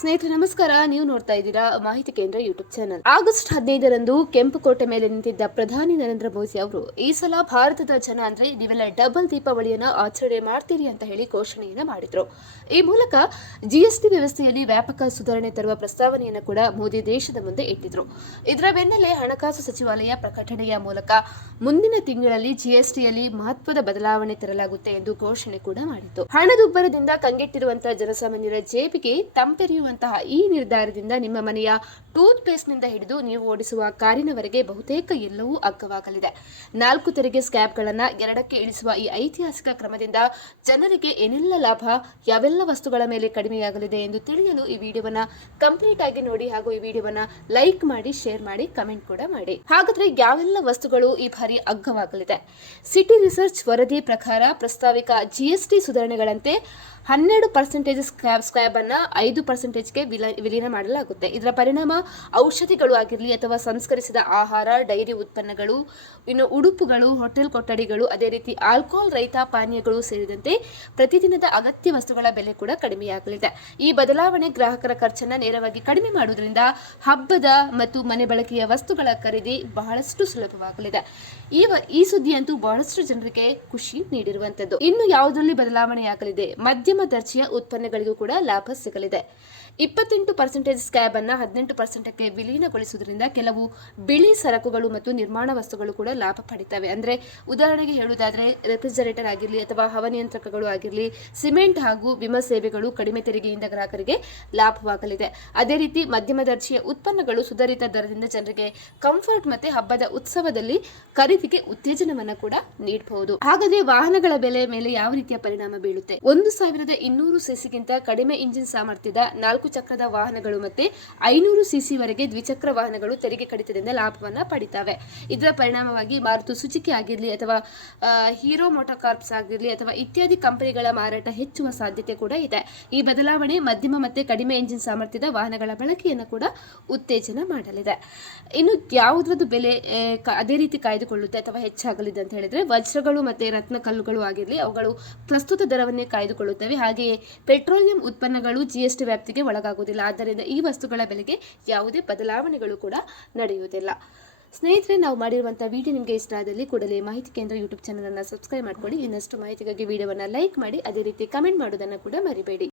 ಸ್ನೇಹಿತರೆ ನಮಸ್ಕಾರ. ನೀವು ನೋಡ್ತಾ ಇದ್ದೀರಾ ಮಾಹಿತಿ ಕೇಂದ್ರ ಯೂಟ್ಯೂಬ್ ಚಾನಲ್. ಆಗಸ್ಟ್ 15ರಂದು ಕೆಂಪುಕೋಟೆ ಮೇಲೆ ನಿಂತಿದ್ದ ಪ್ರಧಾನಿ ನರೇಂದ್ರ ಮೋದಿ ಅವರು ಈ ಸಲ ಭಾರತದ ಜನ ಅಂದ್ರೆ ನೀವೆಲ್ಲ ಡಬಲ್ ದೀಪಾವಳಿಯನ್ನ ಆಚರಣೆ ಮಾಡ್ತೀರಿ ಅಂತ ಹೇಳಿ ಘೋಷಣೆಯನ್ನ ಮಾಡಿದ್ರು. ಈ ಮೂಲಕ ಜಿಎಸ್ಟಿ ವ್ಯವಸ್ಥೆಯಲ್ಲಿ ವ್ಯಾಪಕ ಸುಧಾರಣೆ ತರುವ ಪ್ರಸ್ತಾವನೆಯನ್ನು ಕೂಡ ಮೋದಿ ದೇಶದ ಮುಂದೆ ಇಟ್ಟಿದ್ರು. ಇದರ ಬೆನ್ನಲ್ಲೇ ಹಣಕಾಸು ಸಚಿವಾಲಯ ಪ್ರಕಟಣೆಯ ಮೂಲಕ ಮುಂದಿನ ತಿಂಗಳಲ್ಲಿ ಜಿಎಸ್ಟಿಯಲ್ಲಿ ಮಹತ್ವದ ಬದಲಾವಣೆ ತರಲಾಗುತ್ತೆ ಎಂದು ಘೋಷಣೆ ಕೂಡ ಮಾಡಿತ್ತು. ಹಣದುಬ್ಬರದಿಂದ ಕಂಗೆಟ್ಟಿರುವಂತಹ ಜನಸಾಮಾನ್ಯರ ಜೇಬಿಗೆ ತಂಪೆರೆಯುವ ಈ ನಿರ್ಧಾರದಿಂದ ನಿಮ್ಮ ಮನೆಯ ಟೂತ್ ಪೇಸ್ಟ್ ನಿಂದ ಹಿಡಿದು ನೀವು ಓಡಿಸುವ ಕಾರಿನವರೆಗೆ ಬಹುತೇಕ ಎಲ್ಲವೂ ಅಗ್ಗವಾಗಲಿದೆ. 4 ತೆರಿಗೆ ಸ್ಲ್ಯಾಬ್ಗಳನ್ನ 2ಕ್ಕೆ ಇಳಿಸುವ ಈ ಐತಿಹಾಸಿಕ ಕ್ರಮದಿಂದ ಜನರಿಗೆ ಏನೆಲ್ಲ ಲಾಭ, ಯಾವೆಲ್ಲ ವಸ್ತುಗಳ ಮೇಲೆ ಕಡಿಮೆಯಾಗಲಿದೆ ಎಂದು ತಿಳಿಯಲು ಈ ವಿಡಿಯೋವನ್ನ ಕಂಪ್ಲೀಟ್ ಆಗಿ ನೋಡಿ ಹಾಗೂ ಈ ವಿಡಿಯೋವನ್ನ ಲೈಕ್ ಮಾಡಿ, ಶೇರ್ ಮಾಡಿ, ಕಮೆಂಟ್ ಕೂಡ ಮಾಡಿ. ಹಾಗಾದ್ರೆ ಯಾವೆಲ್ಲ ವಸ್ತುಗಳು ಈ ಬಾರಿ ಅಗ್ಗವಾಗಲಿದೆ? ಸಿಟಿ ರಿಸರ್ಚ್ ವರದಿ ಪ್ರಕಾರ ಪ್ರಸ್ತಾವಿಕ ಜಿಎಸ್ಟಿ ಸುಧಾರಣೆಗಳಂತೆ 12% ಸ್ಲ್ಯಾಬ್ ಅನ್ನ 5%ಗೆ ವಿಲೀನ ಮಾಡಲಾಗುತ್ತೆ. ಇದರ ಪರಿಣಾಮ ಔಷಧಿಗಳು ಆಗಿರಲಿ ಅಥವಾ ಸಂಸ್ಕರಿಸಿದ ಆಹಾರ, ಡೈರಿ ಉತ್ಪನ್ನಗಳು, ಇನ್ನು ಉಡುಪುಗಳು, ಹೋಟೆಲ್ ಕೊಠಡಿಗಳು, ಅದೇ ರೀತಿ ಆಲ್ಕೋಹಾಲ್ ರಹಿತ ಪಾನೀಯಗಳು ಸೇರಿದಂತೆ ಪ್ರತಿದಿನದ ಅಗತ್ಯ ವಸ್ತುಗಳ ಬೆಲೆ ಕೂಡ ಕಡಿಮೆಯಾಗಲಿದೆ. ಈ ಬದಲಾವಣೆ ಗ್ರಾಹಕರ ಖರ್ಚನ್ನ ನೇರವಾಗಿ ಕಡಿಮೆ ಮಾಡುವುದರಿಂದ ಹಬ್ಬದ ಮತ್ತು ಮನೆ ಬಳಕೆಯ ವಸ್ತುಗಳ ಖರೀದಿ ಬಹಳಷ್ಟು ಸುಲಭವಾಗಲಿದೆ. ಈ ಸುದ್ದಿಯಂತೂ ಬಹಳಷ್ಟು ಜನರಿಗೆ ಖುಷಿ ನೀಡಿರುವಂತದ್ದು. ಇನ್ನು ಯಾವುದರಲ್ಲಿ ಬದಲಾವಣೆಯಾಗಲಿದೆ? ಮಧ್ಯಮ ದರ್ಜೆಯ ಉತ್ಪನ್ನಗಳಿಗೂ ಕೂಡ ಲಾಭ ಸಿಗಲಿದೆ. 28% ಸ್ಲ್ಯಾಬ್ ಅನ್ನ 18%ಕ್ಕೆ ವಿಲೀನಗೊಳಿಸುವುದರಿಂದ ಕೆಲವು ಬಿಳಿ ಸರಕುಗಳು ಮತ್ತು ನಿರ್ಮಾಣ ವಸ್ತುಗಳು ಕೂಡ ಲಾಭ ಪಡಿತವೆ. ಅಂದ್ರೆ ಉದಾಹರಣೆಗೆ ಹೇಳುವುದಾದ್ರೆ ರೆಫ್ರಿಜರೇಟರ್ ಆಗಿರಲಿ ಅಥವಾ ಹವಾನಿಯಂತ್ರಕಗಳು ಆಗಿರಲಿ, ಸಿಮೆಂಟ್ ಹಾಗೂ ವಿಮಾ ಸೇವೆಗಳು ಕಡಿಮೆ ತೆರಿಗೆಯಿಂದ ಗ್ರಾಹಕರಿಗೆ ಲಾಭವಾಗಲಿದೆ. ಅದೇ ರೀತಿ ಮಧ್ಯಮ ದರ್ಜೆಯ ಉತ್ಪನ್ನಗಳು ಸುಧಾರಿತ ದರದಿಂದ ಜನರಿಗೆ ಕಂಫರ್ಟ್ ಮತ್ತೆ ಹಬ್ಬದ ಉತ್ಸವದಲ್ಲಿ ಖರೀದಿಗೆ ಉತ್ತೇಜನವನ್ನು ಕೂಡ ನೀಡಬಹುದು. ಹಾಗಾದ್ರೆ ವಾಹನಗಳ ಬೆಲೆ ಮೇಲೆ ಯಾವ ರೀತಿಯ ಪರಿಣಾಮ ಬೀಳುತ್ತೆ? 1200 ಸಿಸಿಗಿಂತ ಕಡಿಮೆ ಇಂಜಿನ್ ಸಾಮರ್ಥ್ಯದ 4 ಚಕ್ರದ ವಾಹನಗಳು ಮತ್ತೆ 500 ಸಿಸಿ ವರೆಗೆ ದ್ವಿಚಕ್ರ ವಾಹನಗಳು ತೆರಿಗೆ ಕಡಿತದಿಂದ ಲಾಭವನ್ನ ಪಡಿತಾವೆ. ಇದರ ಪರಿಣಾಮವಾಗಿ ಮಾರುತಿ ಸುಜುಕಿ ಆಗಿರಲಿ ಅಥವಾ ಹೀರೋ ಮೋಟಾರ್ ಕಾರ್ಪ್ಸ್ ಆಗಿರಲಿ ಅಥವಾ ಇತ್ಯಾದಿ ಕಂಪನಿಗಳ ಮಾರಾಟ ಹೆಚ್ಚುವ ಸಾಧ್ಯತೆ ಕೂಡ ಇದೆ. ಈ ಬದಲಾವಣೆ ಮಧ್ಯಮ ಮತ್ತೆ ಕಡಿಮೆ ಇಂಜಿನ್ ಸಾಮರ್ಥ್ಯದ ವಾಹನಗಳ ಬಳಕೆಯನ್ನು ಕೂಡ ಉತ್ತೇಜನ ಮಾಡಲಿದೆ. ಇನ್ನು ಯಾವುದ್ರದ್ದು ಬೆಲೆ ಅದೇ ರೀತಿ ಕಾಯ್ದುಕೊಳ್ಳುತ್ತೆ ಅಥವಾ ಹೆಚ್ಚಾಗಲಿದೆ ಅಂತ ಹೇಳಿದ್ರೆ ವಜ್ರಗಳು ಮತ್ತೆ ರತ್ನ ಕಲ್ಲುಗಳು ಆಗಿರಲಿ ಅವುಗಳು ಪ್ರಸ್ತುತ ದರವನ್ನೇ ಕಾಯ್ದುಕೊಳ್ಳುತ್ತವೆ. ಹಾಗೆಯೇ ಪೆಟ್ರೋಲಿಯಂ ಉತ್ಪನ್ನಗಳು ಜಿಎಸ್ಟಿ ವ್ಯಾಪ್ತಿಗೆ ಒಳಗಾಗುವುದಿಲ್ಲ. ಆದ್ದರಿಂದ ಈ ವಸ್ತುಗಳ ಬೆಲೆಗೆ ಯಾವುದೇ ಬದಲಾವಣೆಗಳು ಕೂಡ ನಡೆಯುವುದಿಲ್ಲ. ಸ್ನೇಹಿತರೆ, ನಾವು ಮಾಡಿರುವಂತಹ ವಿಡಿಯೋ ನಿಮಗೆ ಇಷ್ಟ ಆದಲ್ಲಿ ಕೂಡಲೇ ಮಾಹಿತಿ ಕೇಂದ್ರ ಯೂಟ್ಯೂಬ್ ಚಾನಲ್ ಅನ್ನು ಸಬ್ಸ್ಕ್ರೈಬ್ ಮಾಡ್ಕೊಳ್ಳಿ. ಇನ್ನಷ್ಟು ಮಾಹಿತಿಗಾಗಿ ವಿಡಿಯೋವನ್ನು ಲೈಕ್ ಮಾಡಿ, ಅದೇ ರೀತಿ ಕಮೆಂಟ್ ಮಾಡೋದನ್ನು ಕೂಡ ಮರಿಬೇಡಿ.